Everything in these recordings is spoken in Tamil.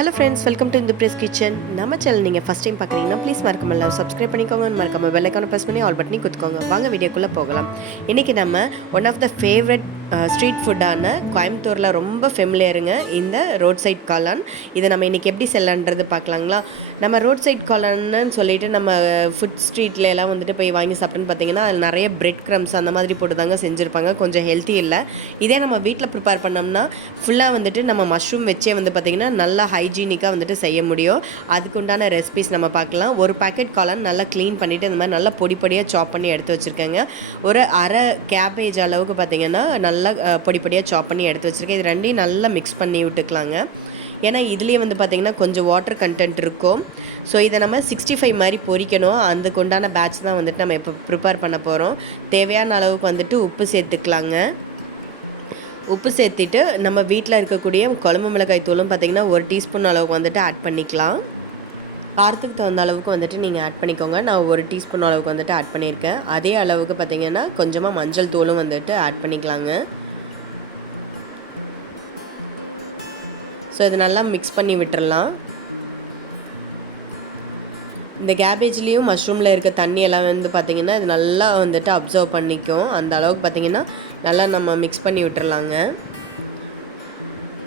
ஹலோ ஃப்ரெண்ட்ஸ், வெல்கம் டு இந்த பிரஸ் கிச்சன். நம்ம சேனல் நீங்கள் ஃபஸ்ட் டைம் பார்க்குறீங்கன்னா ப்ளீஸ் மறக்காம சப்ஸ்கிரைப் பண்ணிக்கோங்க. மறக்காம பெல் ஐக்கானை ப்ரெஸ் பண்ணி ஆல் பட்டனி குத்துக்கோங்க. வாங்க வீடியோக்குள்ளே போகலாம். இன்றைக்கி நம்ம one of the favourite street ஃபுட்டான கோயம்புத்தூரில் ரொம்ப ஃபெமிலியருங்க இந்த ரோட் சைட் காளான். இதை நம்ம இன்றைக்கி எப்படி செல்லன்றது பார்க்கலாங்களா. நம்ம ரோட் சைட் காளான்னு சொல்லிட்டு நம்ம ஃபுட் ஸ்ட்ரீட்டில் எல்லாம் வந்துட்டு போய் வாங்கி சாப்பிட்டுன்னு பார்த்தீங்கன்னா அதில் நிறைய பிரெட் க்ரம்ஸ் அந்த மாதிரி போட்டு தாங்க செஞ்சுருப்பாங்க. கொஞ்சம் ஹெல்த்தி இல்லை. இதே நம்ம வீட்டில் ப்ரிப்பேர் பண்ணோம்னா ஃபுல்லாக வந்துட்டு நம்ம மஷ்ரூம் வச்சே வந்து பார்த்திங்கன்னா நல்லா ஹைஜீனிக்காக வந்துட்டு செய்ய முடியும். அதுக்குண்டான ரெசிபிஸ் நம்ம பார்க்கலாம். ஒரு பேக்கெட் காளான் நல்லா க்ளீன் பண்ணிவிட்டு இந்த மாதிரி நல்லா பொடி பொடியாக சாப் பண்ணி எடுத்து வச்சுருக்கேங்க. ஒரு அரை கேபேஜ் அளவுக்கு பார்த்திங்கன்னா நல்லா பொடி பொடியாக சாப் பண்ணி எடுத்து வச்சுருக்கேன். இது ரெண்டையும் நல்லா மிக்ஸ் பண்ணி விட்டுக்கலாங்க. ஏன்னா இதுலேயே வந்து பார்த்திங்கன்னா கொஞ்சம் வாட்டர் கண்டென்ட் இருக்கும். ஸோ இதை நம்ம 65 மாதிரி பொரிக்கணும். அதுக்கு உண்டான பேட்ச் தான் வந்துட்டு நம்ம இப்போ ப்ரிப்பேர் பண்ண போகிறோம். தேவையான அளவுக்கு வந்துட்டு உப்பு சேர்த்துக்கலாங்க. உப்பு சேர்த்திட்டு நம்ம வீட்டில் இருக்கக்கூடிய குழம்பு மிளகாய் தூளும் பார்த்திங்கன்னா 1 டீஸ்பூன் அளவுக்கு வந்துட்டு ஆட் பண்ணிக்கலாம். காரத்துக்கு தகுந்த அளவுக்கு வந்துட்டு நீங்கள் ஆட் பண்ணிக்கோங்க. நான் 1 டீஸ்பூன் அளவுக்கு வந்துட்டு ஆட் பண்ணியிருக்கேன். அதே அளவுக்கு பார்த்திங்கன்னா கொஞ்சமாக மஞ்சள் தூளும் வந்துட்டு ஆட் பண்ணிக்கலாங்க. ஸோ இது நல்லா மிக்ஸ் பண்ணி விட்டுறலாம். இந்த கேபேஜ்லேயும் மஷ்ரூமில் இருக்க தண்ணியெல்லாம் வந்து பார்த்திங்கன்னா இது நல்லா வந்துட்டு அப்சர்வ் பண்ணிக்கும். அந்த அளவுக்கு பார்த்திங்கன்னா நல்லா நம்ம மிக்ஸ் பண்ணி விட்டுறலாங்க.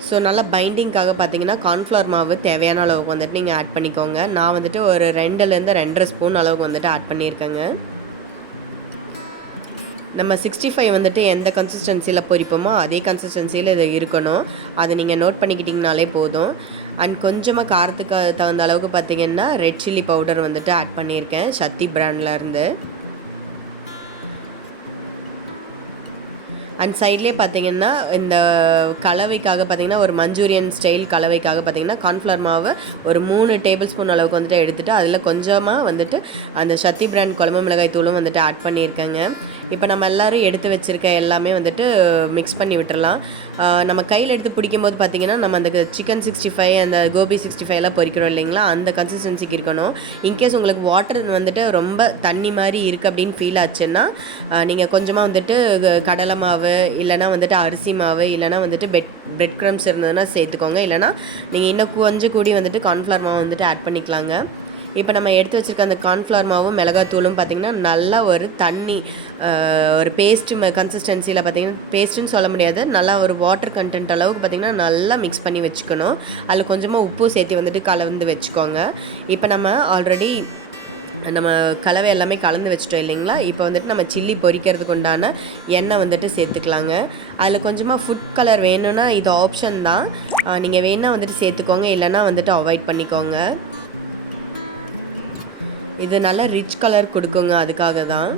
ஸோ நல்லா பைண்டிங்காக பார்த்திங்கன்னா கார்ன்ஃப்ளவர் மாவு தேவையான அளவுக்கு வந்துட்டு நீங்கள் ஆட் பண்ணிக்கோங்க. நான் வந்துட்டு ஒரு 2லேருந்து 2.5 ஸ்பூன் அளவுக்கு வந்துட்டு ஆட் பண்ணியிருக்கேங்க. நம்ம 65 வந்துட்டு எந்த கன்சிஸ்டன்சியில் பொரிப்போமோ அதே கன்சிஸ்டன்சியில் இது இருக்கணும். அதை நீங்கள் நோட் பண்ணிக்கிட்டிங்கனாலே போதும். அண்ட் கொஞ்சமாக காரத்துக்கு தகுந்த அளவுக்கு பார்த்திங்கன்னா ரெட் சில்லி பவுடர் வந்துட்டு ஆட் பண்ணியிருக்கேன் சக்தி பிராண்ட்லேருந்து. அண்ட் சைட்லேயே பார்த்திங்கன்னா இந்த கலவைக்காக பார்த்திங்கன்னா ஒரு மஞ்சூரியன் ஸ்டைல் கலவைக்காக பார்த்திங்கன்னா கார்ன்ஃப்ளவர் மாவு ஒரு 3 டேபிள் ஸ்பூன் அளவுக்கு வந்துட்டு எடுத்துகிட்டு அதில் கொஞ்சமாக வந்துட்டு அந்த சக்தி பிராண்ட் குழம்பு மிளகாய் தூளும் வந்துட்டு ஆட் பண்ணியிருக்கேங்க. இப்போ நம்ம எல்லோரும் எடுத்து வச்சுருக்க எல்லாமே வந்துட்டு மிக்ஸ் பண்ணி விட்டுறலாம். நம்ம கையில் எடுத்து பிடிக்கும்போது பார்த்திங்கன்னா நம்ம அந்த சிக்கன் 65 அந்த கோபி 65 எல்லாம் பொரிக்கிறோம் இல்லைங்களா, அந்த கன்சிஸ்டன்சிக்கு இருக்கணும். இன்கேஸ் உங்களுக்கு வாட்டர் வந்துட்டு ரொம்ப தண்ணி மாதிரி இருக்குது அப்படின்னு ஃபீல் ஆச்சுன்னா நீங்கள் கொஞ்சமாக வந்துட்டு கடலை மாவு இல்லைனா வந்துட்டு அரிசி மாவு இல்லைனா வந்துட்டு பிரெட் க்ரம்ஸ் இருந்ததுன்னா சேர்த்துக்கோங்க. இல்லைனா நீங்கள் இன்னும் கொஞ்சம் கூடி வந்துட்டு கார்ன்ஃப்ளவர் மாவு வந்துட்டு ஆட் பண்ணிக்கலாங்க. இப்போ நம்ம எடுத்து வச்சுருக்க அந்த கார்ன்ஃப்ளவர் மாவும் மிளகாத்தூளும் பார்த்திங்கன்னா நல்லா ஒரு தண்ணி ஒரு பேஸ்ட்டு கன்சிஸ்டன்சியில் பார்த்திங்கன்னா பேஸ்ட்டுன்னு சொல்ல முடியாது, நல்லா ஒரு வாட்டர் கண்டென்ட் அளவுக்கு பார்த்திங்கன்னா நல்லா மிக்ஸ் பண்ணி வச்சுக்கணும். அதில் கொஞ்சமாக உப்பு சேர்த்து வந்துட்டு கலந்து வச்சுக்கோங்க. இப்போ நம்ம ஆல்ரெடி நம்ம கலவை எல்லாமே கலந்து வச்சிட்டோம் இல்லைங்களா. இப்போ வந்துட்டு நம்ம சில்லி பொரிக்கிறதுக்கு உண்டான எண்ணெய் வந்துட்டு சேர்த்துக்கலாங்க. அதில் கொஞ்சமாக ஃபுட் கலர் வேணும்னா இது ஆப்ஷன் தான், நீங்கள் வேணால் வந்துட்டு சேர்த்துக்கோங்க, இல்லைனா வந்துட்டு அவாய்ட் பண்ணிக்கோங்க. இது நல்லா ரிச் கலர் கொடுக்குங்க, அதுக்காக தான்.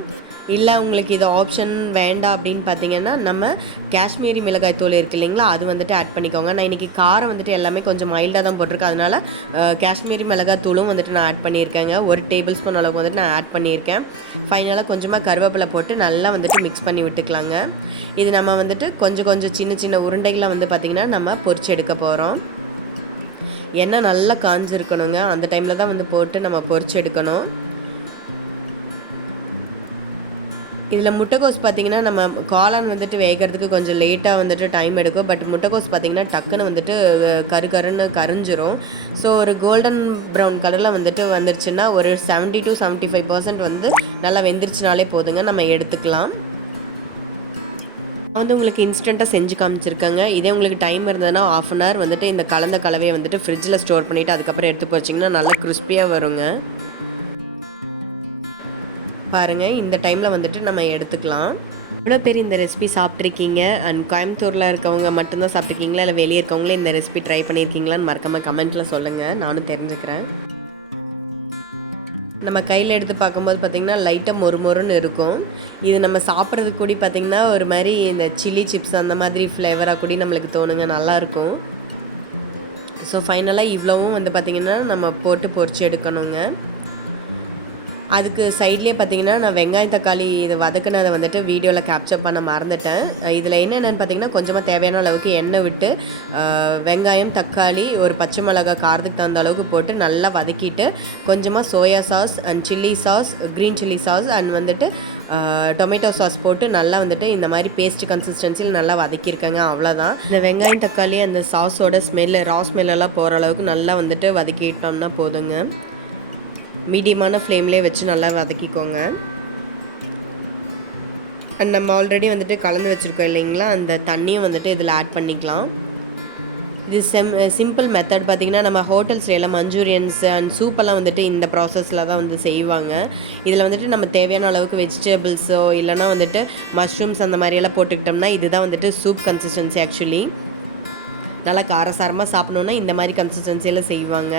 இல்லை உங்களுக்கு இது ஆப்ஷன் வேண்டாம் அப்படின்னு பார்த்தீங்கன்னா நம்ம காஷ்மீரி மிளகாய் தூள் இருக்குது இல்லைங்களா, அது வந்துட்டு ஆட் பண்ணிக்கோங்க. நான் இன்றைக்கி காரம் வந்துட்டு எல்லாமே கொஞ்சம் மைல்டாக தான் போட்டிருக்கேன், அதனால் காஷ்மீரி மிளகாய் தூளும் வந்துட்டு நான் ஆட் பண்ணியிருக்கேங்க. 1 டேபிள் ஸ்பூன் அளவுக்கு வந்துட்டு நான் ஆட் பண்ணியிருக்கேன். ஃபைனலாக கொஞ்சமாக கருவேப்பிலை போட்டு நல்லா வந்துட்டு மிக்ஸ் பண்ணி விட்டுக்கலாங்க. இது நம்ம வந்துட்டு கொஞ்சம் கொஞ்சம் சின்ன சின்ன உருண்டைகளை வந்து பார்த்திங்கன்னா நம்ம பொரிச்சு எடுக்க போகிறோம். எண்ணெய் நல்லா காஞ்சிருக்கணுங்க, அந்த டைமில் தான் வந்து போட்டு நம்ம பொரிச்சு எடுக்கணும். இதில் முட்டைக்கோஸ் பார்த்திங்கன்னா நம்ம காளான் வந்துட்டு வேகிறதுக்கு கொஞ்சம் லேட்டாக வந்துட்டு டைம் எடுக்கும். பட் முட்டைக்கோஸ் பார்த்திங்கன்னா டக்குன்னு வந்துட்டு கருன்னு கரிஞ்சிரும். ஸோ ஒரு கோல்டன் ப்ரௌன் கலரில் வந்துட்டு வந்துருச்சுன்னா ஒரு 70 to 75% வந்து நல்லா வெந்துருச்சுனாலே போதுங்க, நம்ம எடுத்துக்கலாம். வந்து உங்களுக்கு இன்ஸ்டண்ட்டாக செஞ்சு காமிச்சிருக்கேங்க. இதே உங்களுக்கு டைம் இருந்ததுன்னா 1/2 hour வந்துட்டு இந்த கலந்த கலவையை வந்துட்டு ஃப்ரிட்ஜில் ஸ்டோர் பண்ணிவிட்டு அதுக்கப்புறம் எடுத்து போச்சிங்கன்னா நல்லா கிறிஸ்பியாக வருங்க. பாருங்கள், இந்த டைமில் வந்துட்டு நம்ம எடுத்துக்கலாம். எவ்வளோ பேர் இந்த ரெசிபி சாப்பிட்ருக்கீங்க அண்ட் கோயம்புத்தூரில் இருக்கவங்க மட்டும்தான் சாப்பிட்ருக்கீங்களா இல்லை வெளியே இருக்கவங்களே இந்த ரெசிபி ட்ரை பண்ணியிருக்கீங்களான்னு மறக்காமல் கமெண்ட்டில் சொல்லுங்கள், நானும் தெரிஞ்சுக்கிறேன். நம்ம கையில் எடுத்து பார்க்கும்போது பார்த்திங்கன்னா லைட்டாக மொறுமொறுன்னு இருக்கும். இது நம்ம சாப்பிட்றதுக்கு கூடி பார்த்திங்கன்னா ஒரு மாதிரி இந்த சில்லி சிப்ஸ் அந்த மாதிரி ஃப்ளேவராக கூடி நம்மளுக்கு தோணுங்க, நல்லாயிருக்கும். ஸோ ஃபைனலாக இவ்வளவும் வந்து பார்த்திங்கன்னா நம்ம போட்டு பொரிச்சு எடுக்கணுங்க. அதுக்கு சைட்லேயே பார்த்தீங்கன்னா நான் வெங்காயம் தக்காளி இது வதக்குனதை வந்துட்டு வீடியோவில் கேப்சர் பண்ண மறந்துட்டேன். இதில் என்னென்னு பார்த்தீங்கன்னா கொஞ்சமாக தேவையான அளவுக்கு எண்ணெய் விட்டு வெங்காயம் தக்காளி ஒரு பச்சை மிளகாய் காரத்துக்கு தகுந்த அளவுக்கு போட்டு நல்லா வதக்கிட்டு கொஞ்சமாக soya sauce and chilli sauce green chilli sauce and வந்துட்டு டொமேட்டோ சாஸ் போட்டு நல்லா வந்துட்டு இந்த மாதிரி பேஸ்ட் கன்சிஸ்டன்சியில் நல்லா வதக்கியிருக்கேங்க. அவ்வளோதான். இந்த வெங்காயம் தக்காளி அந்த சாஸோட ரா ஸ்மெல்லெல்லாம் போகிற அளவுக்கு நல்லா வந்துட்டு வதக்கிட்டோம்னா போதுங்க. மீடியமான ஃப்ளேம்லேயே வச்சு நல்லா வதக்கிக்கோங்க. அண்ட் நம்ம ஆல்ரெடி வந்துட்டு கலந்து வச்சுருக்கோம் இல்லைங்களா, அந்த தண்ணியும் வந்துட்டு இதில் ஆட் பண்ணிக்கலாம். இது சிம்பிள் மெத்தட். பார்த்திங்கன்னா நம்ம ஹோட்டல்ஸில் எல்லாம் மஞ்சூரியன்ஸ் அண்ட் சூப்பெல்லாம் வந்துட்டு இந்த ப்ராசஸில் தான் வந்து செய்வாங்க. இதில் வந்துட்டு நம்ம தேவையான அளவுக்கு வெஜிடபிள்ஸோ இல்லைனா வந்துட்டு மஷ்ரூம்ஸ் அந்த மாதிரியெல்லாம் போட்டுக்கிட்டோம்னா இதுதான் வந்துட்டு சூப் கன்சிஸ்டன்சி. ஆக்சுவலி நல்லா காரசாரமாக சாப்பிட்ணுன்னா இந்த மாதிரி கன்சிஸ்டன்சியில் செய்வாங்க.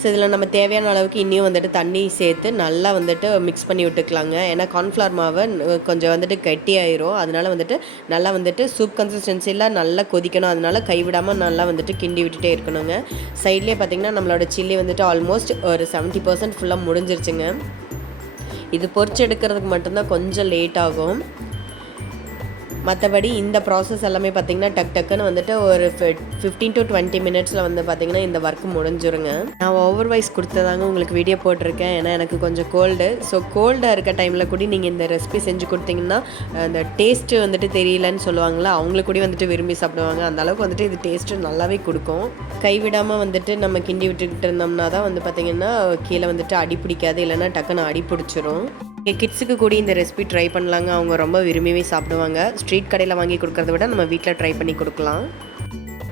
ஸோ இதில் நம்ம தேவையான அளவுக்கு இன்னும் வந்துட்டு தண்ணி சேர்த்து நல்லா வந்துட்டு மிக்ஸ் பண்ணி விட்டுக்கலாங்க. ஏன்னா கார்ன்ஃப்ளவர் மாவை கொஞ்சம் வந்துட்டு கெட்டியாயிரும். அதனால வந்துட்டு நல்லா வந்துட்டு சூப் கன்சிஸ்டன்சியில் நல்லா கொதிக்கணும். அதனால கைவிடாமல் நல்லா வந்துட்டு கிண்டி விட்டுட்டே இருக்கணுங்க. சைட்லேயே பார்த்திங்கன்னா நம்மளோட சில்லி வந்துட்டு ஆல்மோஸ்ட் ஒரு 70% ஃபுல்லாக முடிஞ்சிருச்சுங்க. இது பொரிச்சு எடுக்கிறதுக்கு மட்டும்தான் கொஞ்சம் லேட் ஆகும். மற்றபடி இந்த ப்ராசஸ் எல்லாமே பார்த்திங்கன்னா டக்குன்னு வந்துட்டு ஒரு 15 to 20 மினிட்ஸில் வந்து பார்த்திங்கன்னா இந்த ஒர்க் முடிஞ்சிருங்க. நான் ஓவர் வாய்ஸ் கொடுத்ததாங்க உங்களுக்கு வீடியோ போட்டிருக்கேன். ஏன்னா எனக்கு கொஞ்சம் கோல்டு. ஸோ கோல்டாக இருக்க டைமில் கூட நீங்கள் இந்த ரெசிபி செஞ்சு கொடுத்தீங்கன்னா அந்த டேஸ்ட்டு வந்துட்டு தெரியலன்னு சொல்லுவாங்களா, அவங்களுக்கு கூட வந்துட்டு விரும்பி சாப்பிடுவாங்க. அந்த அளவுக்கு வந்துட்டு இது டேஸ்ட்டு நல்லாவே கொடுக்கும். கைவிடாமல் வந்துட்டு நம்ம கிண்டி விட்டுக்கிட்டு இருந்தோம்னா தான் வந்து பார்த்திங்கன்னா கீழே வந்துட்டு அடி பிடிக்காது, இல்லைன்னா டக்குன்னு அடி பிடிச்சிரும். எங்கள் கிட்ஸுக்கு கூட இந்த ரெசிபி ட்ரை பண்ணலாங்க. அவங்க ரொம்ப விரும்பியே சாப்பிடுவாங்க. ஸ்ட்ரீட் கடையில் வாங்கி கொடுக்குறத விட நம்ம வீட்டில் ட்ரை பண்ணி கொடுக்கலாம்.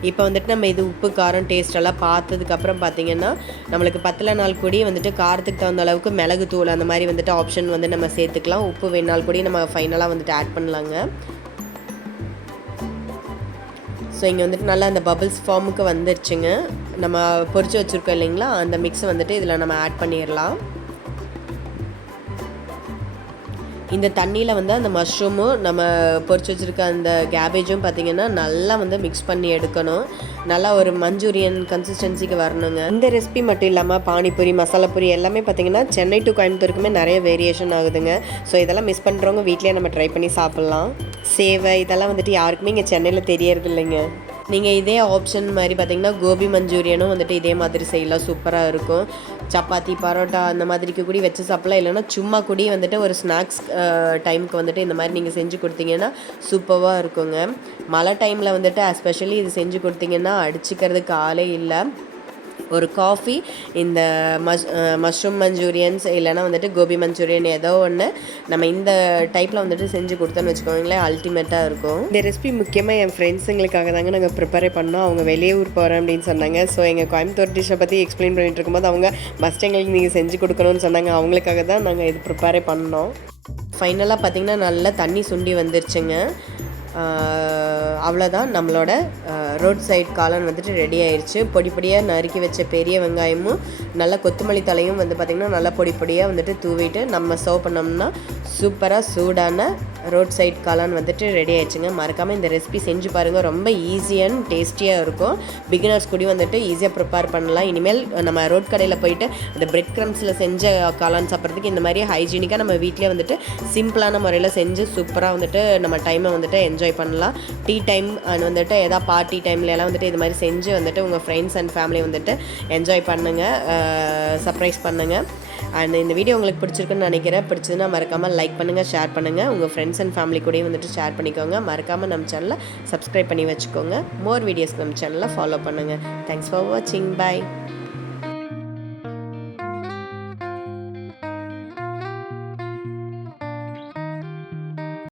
இப்போ வந்துட்டு நம்ம இது உப்பு காரம் டேஸ்ட் எல்லாம் பார்த்ததுக்கப்புறம் பார்த்திங்கன்னா நம்மளுக்கு பத்தலை நாள் கூடி வந்துட்டு காரத்துக்கு தகுந்த அளவுக்கு மிளகு தூள் அந்த மாதிரி வந்துட்டு ஆப்ஷன் வந்து நம்ம சேர்த்துக்கலாம். உப்பு வேணால் கூட நம்ம ஃபைனலாக வந்துட்டு ஆட் பண்ணலாங்க. ஸோ இங்கே வந்துட்டு நல்லா அந்த பபிள்ஸ் ஃபார்முக்கு வந்துருச்சுங்க. நம்ம பொரிச்சு வச்சுருக்கோம் இல்லைங்களா, அந்த மிக்ஸை வந்துட்டு இதில் நம்ம ஆட் பண்ணிடலாம். இந்த தண்ணியில் வந்து அந்த மஷ்ரூமும் நம்ம பொரிச்சு வச்சுருக்க அந்த கேபேஜும் பார்த்திங்கன்னா நல்லா வந்து மிக்ஸ் பண்ணி எடுக்கணும். நல்லா ஒரு மஞ்சூரியன் கன்சிஸ்டன்சிக்கு வரணுங்க. இந்த ரெசிபி மட்டும் இல்லாமல் பானிபூரி மசாலா பூரி எல்லாமே பார்த்திங்கன்னா சென்னை டு கோயம்புத்தூருக்குமே நிறைய வேரியேஷன் ஆகுதுங்க. ஸோ இதெல்லாம் மிஸ் பண்ணுறவங்க வீட்லேயே நம்ம ட்ரை பண்ணி சாப்பிட்லாம். சேவை இதெல்லாம் வந்துட்டு யாருக்குமே இங்கே சென்னையில் தெரியறது இல்லைங்க. நீங்கள் இதே ஆப்ஷன் மாதிரி பார்த்திங்கன்னா கோபி மஞ்சூரியனும் வந்துட்டு இதே மாதிரி செய்யலாம். சூப்பராக இருக்கும். சப்பாத்தி பரோட்டா அந்த மாதிரிக்கு கூடி வச்சு சாப்பிட்லாம். இல்லைன்னா சும்மா கூடி வந்துட்டு ஒரு ஸ்நாக்ஸ் டைமுக்கு வந்துட்டு இந்த மாதிரி நீங்கள் செஞ்சு கொடுத்தீங்கன்னா சூப்பராக இருக்குங்க. மழை டைமில் வந்துட்டு எஸ்பெஷலி இது செஞ்சு கொடுத்தீங்கன்னா அடிச்சுக்கிறதுக்கு ஆளே இல்லை. ஒரு காஃபி, இந்த மஷ்ரூம் மஞ்சூரியன்ஸ் இல்லைனா வந்துட்டு கோபி மஞ்சூரியன் ஏதோ ஒன்று நம்ம இந்த டைப்பில் வந்துட்டு செஞ்சு கொடுத்தோன்னு வச்சுக்கோங்களேன், அல்டிமேட்டாக இருக்கும். இந்த ரெசிபி முக்கியமாக என் ஃப்ரெண்ட்ஸுங்களுக்காக தாங்க நாங்கள் ப்ரிப்பேர் பண்ணோம். அவங்க வெளியே ஊர் போகிறேன் அப்படின்னு சொன்னாங்க. ஸோ எங்கள் கோயம்புத்தூர் டிஷ்ஷை பற்றி எக்ஸ்பிளைன் பண்ணிட்டு இருக்கும்போது அவங்க மஸ்ட் எங்களுக்கு நீங்கள் செஞ்சு கொடுக்கணும்னு சொன்னாங்க. அவங்களுக்காக தான் நாங்கள் இது ப்ரிப்பேரே பண்ணோம். ஃபைனலாக பார்த்திங்கன்னா நல்லா தண்ணி சுண்டி வந்துருச்சுங்க. அவ்வளோதான், நம்மளோட ரோட் சைட் காளான் வந்துட்டு ரெடி ஆயிடுச்சு. பொடி பொடியாக நறுக்கி வச்ச பெரிய வெங்காயமும் நல்லா கொத்தமல்லி தலையும் வந்து பார்த்திங்கன்னா நல்லா பொடி பொடியாக வந்துட்டு தூவிட்டு நம்ம சர்வ் பண்ணோம்னா சூப்பராக சூடான ரோட் சைட் காளான் வந்துட்டு ரெடி ஆயிடுச்சுங்க. மறக்காமல் இந்த ரெசிபி செஞ்சு பாருங்கள். ரொம்ப ஈஸி அண்ட் டேஸ்டியாக இருக்கும். பிகினர்ஸ் கூட வந்துட்டு ஈஸியாக ப்ரிப்பேர் பண்ணலாம். இனிமேல் நம்ம ரோட் கடையில் போயிட்டு இந்த பிரெட் க்ரம்ஸில் செஞ்ச காளான் சாப்பிட்றதுக்கு இந்த மாதிரி ஹைஜீனிக்காக நம்ம வீட்டிலே வந்துட்டு சிம்பிளான முறையில் செஞ்சு சூப்பராக வந்துட்டு நம்ம டைமை வந்துட்டு என்ஜாய் பண்ணலாம். டீ டைம் அண்ட் வந்துட்டு எதாவது பார்ட்டி டைம்லலாம் வந்துட்டு இது மாதிரி செஞ்சு வந்துட்டு உங்கள் ஃப்ரெண்ட்ஸ் அண்ட் ஃபேமிலி வந்துட்டு என்ஜாய் பண்ணுங்கள், சர்ப்ரைஸ் பண்ணுங்கள். அண்ட் இந்த வீடியோ உங்களுக்கு பிடிச்சிருக்குன்னு நினைக்கிறேன். பிடிச்சதுன்னா மறக்காமல் லைக் பண்ணுங்கள், ஷேர் பண்ணுங்கள். உங்கள் ஃப்ரெண்ட்ஸ் அண்ட் ஃபேமிலி கூடயும் வந்துட்டு ஷேர் பண்ணிக்கோங்க. மறக்காமல் நம்ம சேனலை சப்ஸ்கிரைப் பண்ணி வச்சுக்கோங்க. மோர் வீடியோஸ்க்கு நம்ம சேனலை ஃபாலோ பண்ணுங்கள். தேங்க்ஸ் ஃபார் வாட்சிங். பாய்.